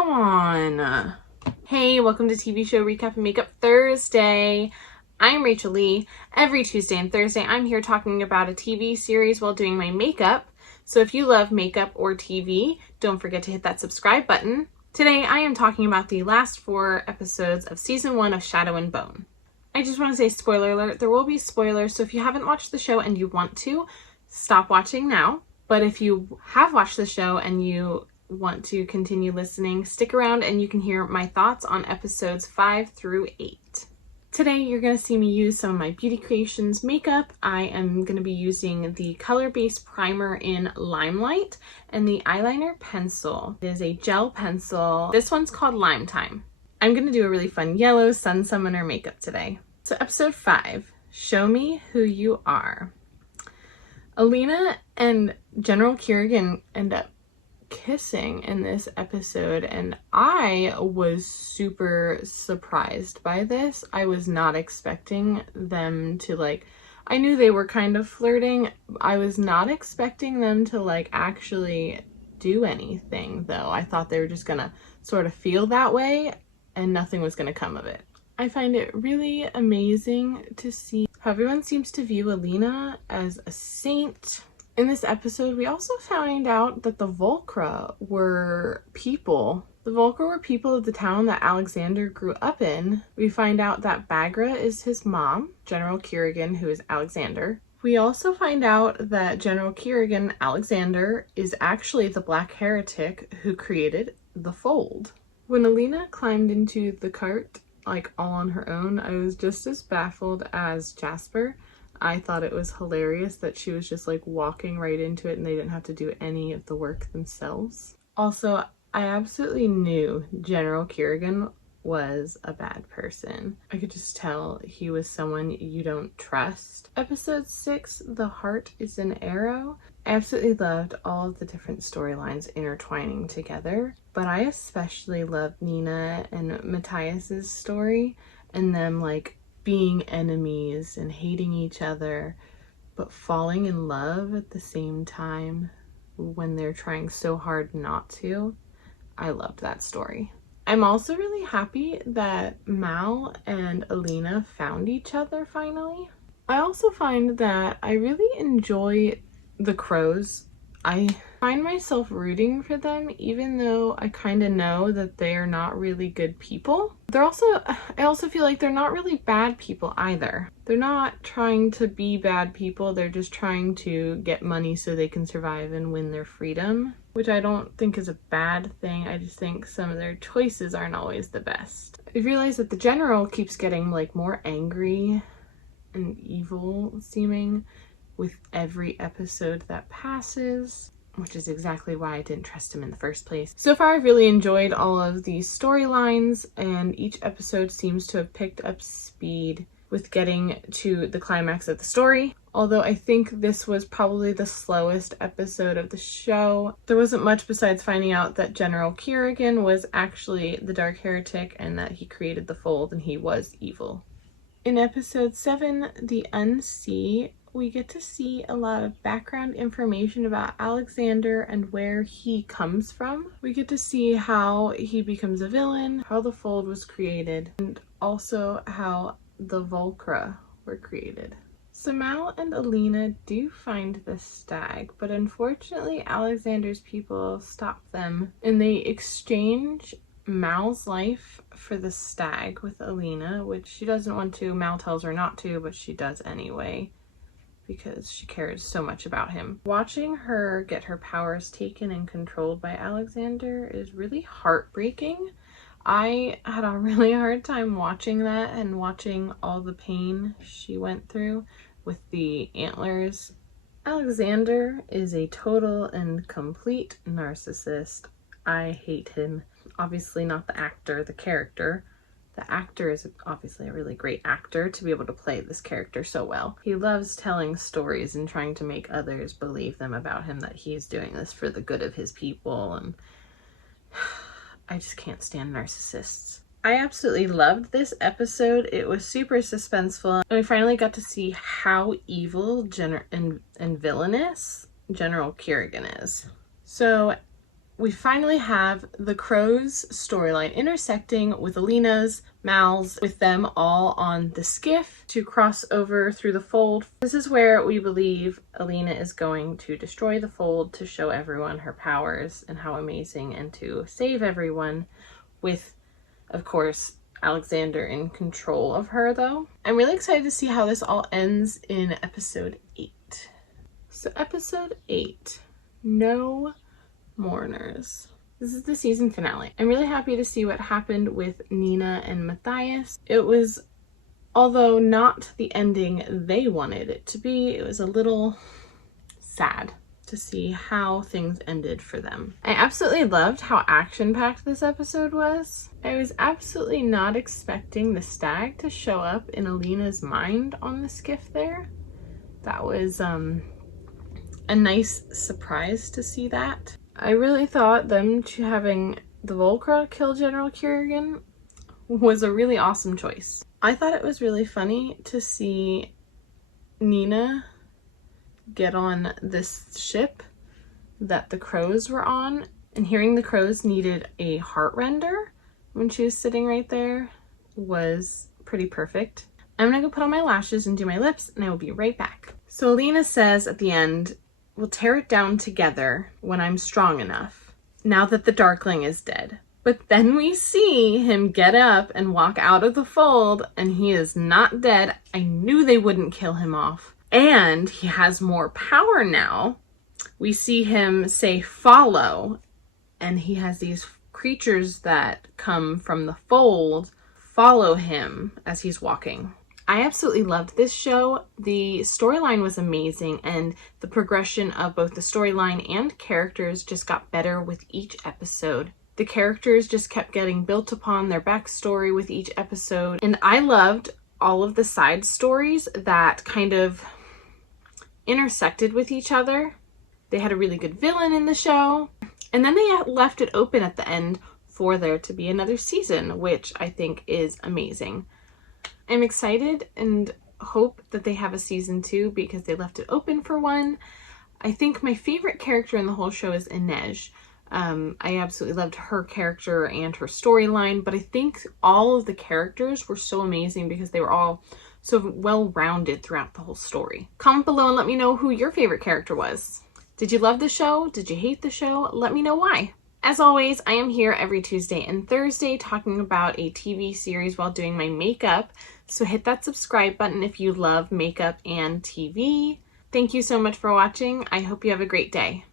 Come on. Hey, welcome to TV Show Recap and Makeup Thursday. I'm Rachel Lee. Every Tuesday and Thursday, I'm here talking about a TV series while doing my makeup. So if you love makeup or TV, don't forget to hit that subscribe button. Today, I am talking about the last 4 episodes of Season 1 of Shadow and Bone. I just want to say spoiler alert, there will be spoilers, so if you haven't watched the show and you want to, stop watching now. But if you have watched the show and you want to continue listening, stick around and you can hear my thoughts on episodes 5 through 8. Today you're going to see me use some of my Beauty Creations makeup. I am going to be using the Color Base Primer in Limelight and the eyeliner pencil. It is a gel pencil. This one's called Lime Time. I'm going to do a really fun yellow Sun Summoner makeup today. So episode 5, Show Me Who You Are. Alina and General Kerrigan end up kissing in this episode, and I was super surprised by this. I was not expecting them to I knew they were kind of flirting. I was not expecting them to actually do anything though. I thought they were just gonna sort of feel that way and nothing was gonna come of it. I find it really amazing to see how everyone seems to view Alina as a saint. In this episode, we also found out that the Volcra were people. The Volcra were people of the town that Alexander grew up in. We find out that Bagra is his mom, General Kerrigan, who is Alexander. We also find out that General Kerrigan, Alexander, is actually the Black Heretic who created the Fold. When Alina climbed into the cart, all on her own, I was just as baffled as Jasper. I thought it was hilarious that she was just walking right into it and they didn't have to do any of the work themselves. Also, I absolutely knew General Kerrigan was a bad person. I could just tell he was someone you don't trust. Episode 6, The Heart is an Arrow. I absolutely loved all of the different storylines intertwining together, but I especially loved Nina and Matthias's story and them being enemies and hating each other, but falling in love at the same time when they're trying so hard not to. I loved that story. I'm also really happy that Mal and Alina found each other finally. I also find that I really enjoy the crows. I find myself rooting for them even though I kind of know that they are not really good people. I also feel like they're not really bad people either. They're not trying to be bad people, they're just trying to get money so they can survive and win their freedom, which I don't think is a bad thing. I just think some of their choices aren't always the best. I realize that the general keeps getting more angry and evil seeming with every episode that passes, which is exactly why I didn't trust him in the first place. So far, I've really enjoyed all of these storylines, and each episode seems to have picked up speed with getting to the climax of the story. Although I think this was probably the slowest episode of the show. There wasn't much besides finding out that General Kerrigan was actually the Dark Heretic and that he created the Fold and he was evil. In episode 7, The Unsee, we get to see a lot of background information about Alexander and where he comes from. We get to see how he becomes a villain, how the Fold was created, and also how the Volcra were created. So Mal and Alina do find the stag, but unfortunately Alexander's people stop them and they exchange Mal's life for the stag with Alina, which she doesn't want to. Mal tells her not to, but she does anyway because she cares so much about him. Watching her get her powers taken and controlled by Alexander is really heartbreaking. I had a really hard time watching that and watching all the pain she went through with the antlers. Alexander is a total and complete narcissist. I hate him. Obviously not the actor, the character. The actor is obviously a really great actor to be able to play this character so well. He loves telling stories and trying to make others believe them about him, that he's doing this for the good of his people, and I just can't stand narcissists. I absolutely loved this episode. It was super suspenseful, and we finally got to see how evil and villainous General Kerrigan is. So we finally have the Crows storyline intersecting with Alina's, Mal's, with them all on the skiff to cross over through the fold. This is where we believe Alina is going to destroy the fold to show everyone her powers and how amazing, and to save everyone with, of course, Alexander in control of her though. I'm really excited to see how this all ends in episode 8. So episode 8, No Mourners. This is the season finale. I'm really happy to see what happened with Nina and Matthias. It was, although not the ending they wanted it to be, it was a little sad to see how things ended for them. I absolutely loved how action-packed this episode was. I was absolutely not expecting the stag to show up in Alina's mind on the skiff there. That was a nice surprise to see that. I really thought them having the Volcra kill General Kerrigan was a really awesome choice. I thought it was really funny to see Nina get on this ship that the Crows were on, and hearing the Crows needed a heart render when she was sitting right there was pretty perfect. I'm gonna go put on my lashes and do my lips, and I will be right back. So Alina says at the end, "We'll tear it down together when I'm strong enough, now that the Darkling is dead." But then we see him get up and walk out of the fold, and he is not dead. I knew they wouldn't kill him off. And he has more power now. We see him say follow, and he has these creatures that come from the fold follow him as he's walking. I absolutely loved this show. The storyline was amazing, and the progression of both the storyline and characters just got better with each episode. The characters just kept getting built upon, their backstory with each episode, and I loved all of the side stories that kind of intersected with each other. They had a really good villain in the show, and then they left it open at the end for there to be another season, which I think is amazing. I'm excited and hope that they have a season 2 because they left it open for one. I think my favorite character in the whole show is Inej. I absolutely loved her character and her storyline, but I think all of the characters were so amazing because they were all so well-rounded throughout the whole story. Comment below and let me know who your favorite character was. Did you love the show? Did you hate the show? Let me know why. As always, I am here every Tuesday and Thursday talking about a TV series while doing my makeup, so hit that subscribe button if you love makeup and TV. Thank you so much for watching. I hope you have a great day.